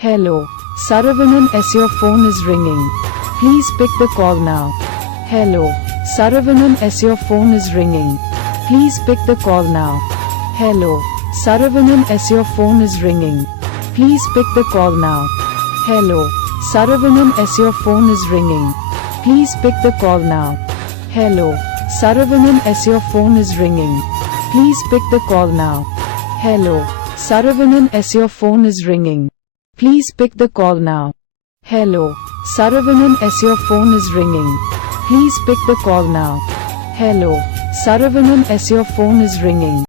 Hello, Saravanan, as your phone is ringing. Please pick the call now. Hello, Saravanan, as your phone is ringing. Please pick the call now. Hello, Saravanan, as your phone is ringing. Please pick the call now. Hello, Saravanan, as your phone is ringing. Please pick the call now. Hello, Saravanan, as your phone is ringing. Please pick the call now. Hello, Saravanan, as your phone is ringing. Please pick the call now. Hello, Saravanan, as your phone is ringing. Please pick the call now. Hello, Saravanan, as your phone is ringing.